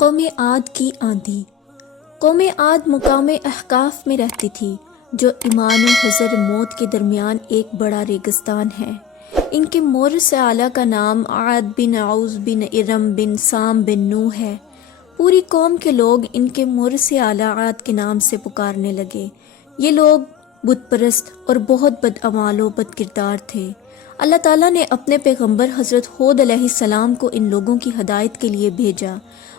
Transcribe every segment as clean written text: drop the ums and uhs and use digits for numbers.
قوم عاد کی آندھی۔ قوم عاد مقام احقاف میں رہتی تھی، جو ایمان و حذر موت کے درمیان ایک بڑا ریگستان ہے۔ ان کے مورث اعلیٰ کا نام عاد بن عوز بن ارم بن سام بن نوح ہے۔ پوری قوم کے لوگ ان کے مورث اعلیٰ عاد کے نام سے پکارنے لگے۔ یہ لوگ بت پرست اور بہت بد اعمال و بد کردار تھے۔ اللہ تعالیٰ نے اپنے پیغمبر حضرت ہود علیہ السلام کو ان لوگوں کی ہدایت کے لیے بھیجا،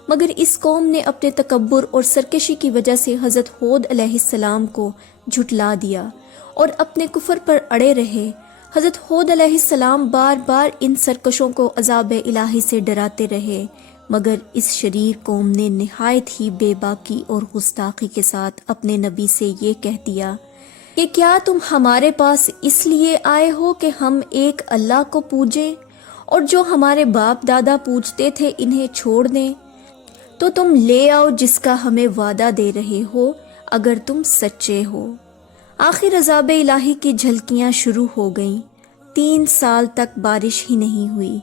مگر اس قوم نے اپنے تکبر اور سرکشی کی وجہ سے حضرت ہود علیہ السلام کو جھٹلا دیا اور اپنے کفر پر اڑے رہے۔ حضرت ہود علیہ السلام بار بار ان سرکشوں کو عذاب الہی سے ڈراتے رہے، مگر اس شریر قوم نے نہایت ہی بے باکی اور گستاخی کے ساتھ اپنے نبی سے یہ کہہ دیا کہ کیا تم ہمارے پاس اس لیے آئے ہو کہ ہم ایک اللہ کو پوجیں اور جو ہمارے باپ دادا پوجتے تھے انہیں چھوڑ دیں؟ تو تم لے آؤ جس کا ہمیں وعدہ دے رہے ہو، اگر تم سچے ہو۔ آخر عذاب الہی کی جھلکیاں شروع ہو گئیں۔ 3 سال تک بارش ہی نہیں ہوئی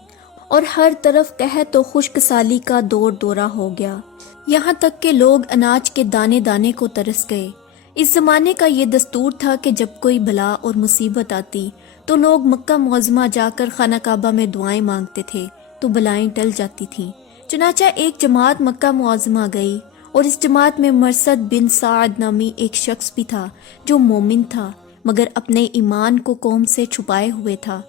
اور ہر طرف قحط و خشک سالی کا دور دورہ ہو گیا، یہاں تک کہ لوگ اناج کے دانے دانے کو ترس گئے۔ اس زمانے کا یہ دستور تھا کہ جب کوئی بلا اور مصیبت آتی تو لوگ مکہ معظمہ جا کر خانہ کعبہ میں دعائیں مانگتے تھے تو بلائیں ٹل جاتی تھیں۔ چنانچہ ایک جماعت مکہ معظمہ گئی اور اس جماعت میں مرثد بن سعد نامی ایک شخص بھی تھا جو مومن تھا، مگر اپنے ایمان کو قوم سے چھپائے ہوئے تھا۔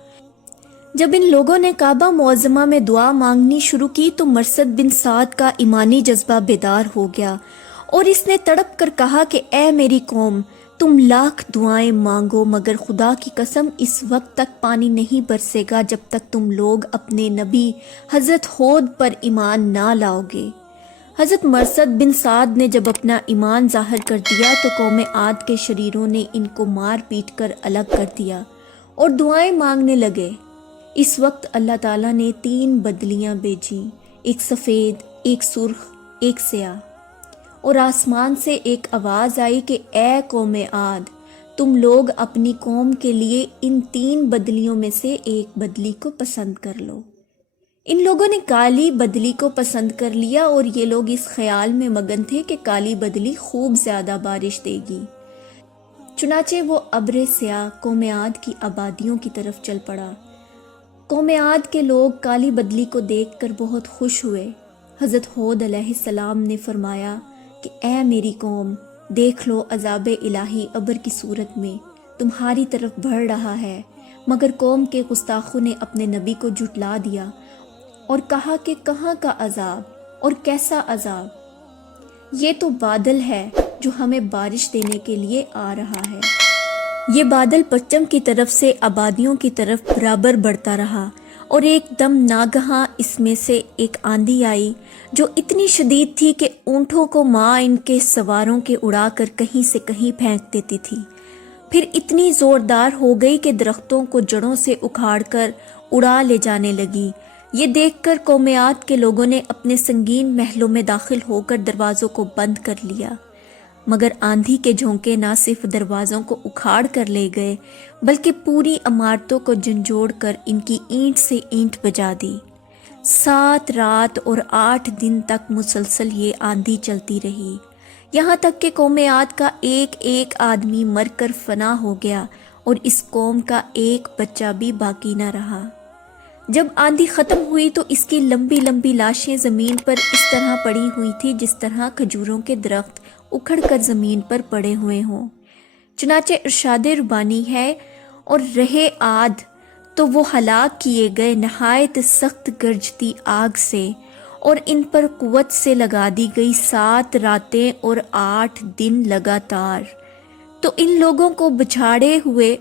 جب ان لوگوں نے کعبہ معظمہ میں دعا مانگنی شروع کی تو مرثد بن سعد کا ایمانی جذبہ بیدار ہو گیا اور اس نے تڑپ کر کہا کہ اے میری قوم، تم لاکھ دعائیں مانگو مگر خدا کی قسم اس وقت تک پانی نہیں برسے گا جب تک تم لوگ اپنے نبی حضرت ہود پر ایمان نہ لاؤ گے۔ حضرت مرثد بن سعد نے جب اپنا ایمان ظاہر کر دیا تو قوم عاد کے شریروں نے ان کو مار پیٹ کر الگ کر دیا اور دعائیں مانگنے لگے۔ اس وقت اللہ تعالیٰ نے 3 بدلیاں بھیجیں، ایک سفید، ایک سرخ، ایک سیاہ، اور آسمان سے ایک آواز آئی کہ اے قوم عاد، تم لوگ اپنی قوم کے لیے ان 3 بدلیوں میں سے ایک بدلی کو پسند کر لو۔ ان لوگوں نے کالی بدلی کو پسند کر لیا اور یہ لوگ اس خیال میں مگن تھے کہ کالی بدلی خوب زیادہ بارش دے گی۔ چنانچہ وہ ابر سیاہ قوم عاد کی آبادیوں کی طرف چل پڑا۔ قوم عاد کے لوگ کالی بدلی کو دیکھ کر بہت خوش ہوئے۔ حضرت ہود علیہ السلام نے فرمایا کہ اے میری قوم، دیکھ لو عذاب الہی ابر کی صورت میں تمہاری طرف بڑھ رہا ہے، مگر قوم کے گستاخوں نے اپنے نبی کو جھٹلا دیا اور کہا کہ کہاں کا عذاب اور کیسا عذاب؟ یہ تو بادل ہے جو ہمیں بارش دینے کے لیے آ رہا ہے۔ یہ بادل پچھم کی طرف سے آبادیوں کی طرف برابر بڑھتا رہا اور ایک دم ناگہاں اس میں سے ایک آندھی آئی جو اتنی شدید تھی کہ اونٹوں کو ماں ان کے سواروں کے اڑا کر کہیں سے کہیں پھینک دیتی تھی، پھر اتنی زوردار ہو گئی کہ درختوں کو جڑوں سے اکھاڑ کر اڑا لے جانے لگی۔ یہ دیکھ کر قوم عاد کے لوگوں نے اپنے سنگین محلوں میں داخل ہو کر دروازوں کو بند کر لیا، مگر آندھی کے جھونکے نہ صرف دروازوں کو اکھاڑ کر لے گئے بلکہ پوری عمارتوں کو جھنجھوڑ کر ان کی اینٹ سے اینٹ بجا دی۔ 7 رات اور 8 دن تک مسلسل یہ آندھی چلتی رہی، یہاں تک کہ قوم عاد کا ایک ایک آدمی مر کر فنا ہو گیا اور اس قوم کا ایک بچہ بھی باقی نہ رہا۔ جب آندھی ختم ہوئی تو اس کی لمبی لمبی لاشیں زمین پر اس طرح پڑی ہوئی تھی جس طرح کھجوروں کے درخت اکھڑ کر زمین پر پڑے ہوئے ہوں۔ چنانچہ ارشاد ربانی ہے، اور رہے عاد تو وہ ہلاک کیے گئے نہایت سخت گرجتی آگ سے، اور ان پر قوت سے لگا دی گئی 7 راتیں اور 8 دن لگاتار، تو ان لوگوں کو بچھاڑے ہوئے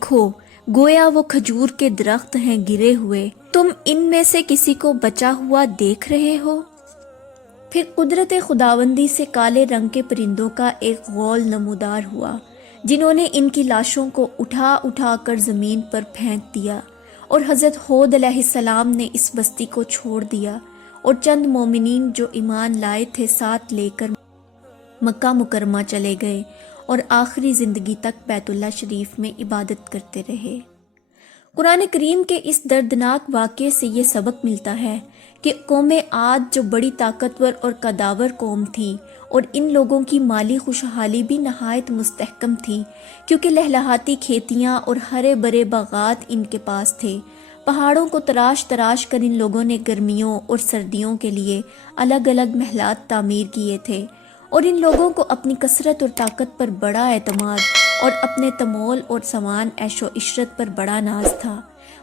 کھو، گویا وہ کھجور کے درخت ہیں گرے ہوئے۔ تم ان میں سے کسی کو بچا ہوا دیکھ رہے ہو؟ پھر قدرت خداوندی سے کالے رنگ کے پرندوں کا ایک غول نمودار ہوا، جنہوں نے ان کی لاشوں کو اٹھا اٹھا کر زمین پر پھینک دیا، اور حضرت ہود علیہ السلام نے اس بستی کو چھوڑ دیا اور چند مومنین جو ایمان لائے تھے ساتھ لے کر مکہ مکرمہ چلے گئے اور آخری زندگی تک بیت اللہ شریف میں عبادت کرتے رہے۔ قرآن کریم کے اس دردناک واقعے سے یہ سبق ملتا ہے کہ قوم عاد جو بڑی طاقتور اور قداور قوم تھی، اور ان لوگوں کی مالی خوشحالی بھی نہایت مستحکم تھی، کیونکہ لہلہاتی کھیتیاں اور ہرے برے باغات ان کے پاس تھے۔ پہاڑوں کو تراش تراش کر ان لوگوں نے گرمیوں اور سردیوں کے لیے الگ الگ محلات تعمیر کیے تھے، اور ان لوگوں کو اپنی کثرت اور طاقت پر بڑا اعتماد اور اپنے تمول اور سامان عیش و عشرت پر بڑا ناز تھا۔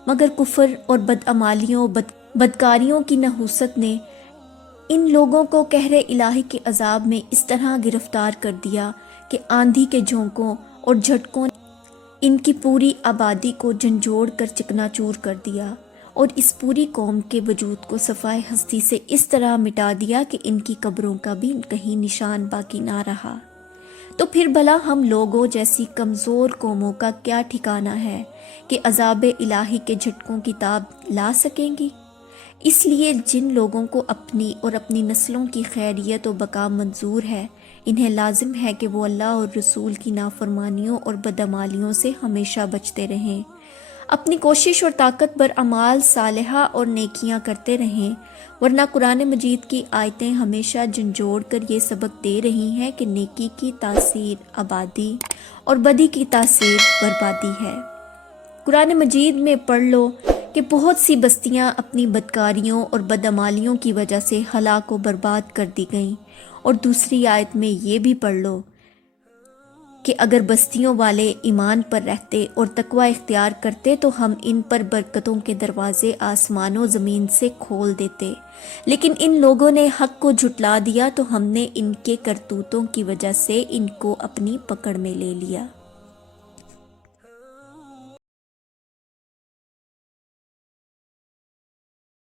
مگر کفر اور بدعمالیوں بدکاریوں کی نحوست نے ان لوگوں کو قہر الہی کے عذاب میں اس طرح گرفتار کر دیا کہ آندھی کے جھونکوں اور جھٹکوں نے ان کی پوری آبادی کو جھنجھوڑ کر چکنا چور کر دیا، اور اس پوری قوم کے وجود کو صفائے ہستی سے اس طرح مٹا دیا کہ ان کی قبروں کا بھی کہیں نشان باقی نہ رہا۔ تو پھر بھلا ہم لوگوں جیسی کمزور قوموں کا کیا ٹھکانہ ہے کہ عذاب الہی کے جھٹکوں کی تاب لا سکیں گی؟ اس لیے جن لوگوں کو اپنی اور اپنی نسلوں کی خیریت و بقا منظور ہے، انہیں لازم ہے کہ وہ اللہ اور رسول کی نافرمانیوں اور بدعمالیوں سے ہمیشہ بچتے رہیں، اپنی کوشش اور طاقت بر اعمال صالحہ اور نیکیاں کرتے رہیں، ورنہ قرآن مجید کی آیتیں ہمیشہ جھنجھوڑ کر یہ سبق دے رہی ہیں کہ نیکی کی تاثیر آبادی اور بدی کی تاثیر بربادی ہے۔ قرآن مجید میں پڑھ لو کہ بہت سی بستیاں اپنی بدکاریوں اور بدعمالیوں کی وجہ سے ہلاک و برباد کر دی گئیں، اور دوسری آیت میں یہ بھی پڑھ لو کہ اگر بستیوں والے ایمان پر رہتے اور تقوی اختیار کرتے تو ہم ان پر برکتوں کے دروازے آسمان و زمین سے کھول دیتے، لیکن ان لوگوں نے حق کو جھٹلا دیا تو ہم نے ان کے کرتوتوں کی وجہ سے ان کو اپنی پکڑ میں لے لیا۔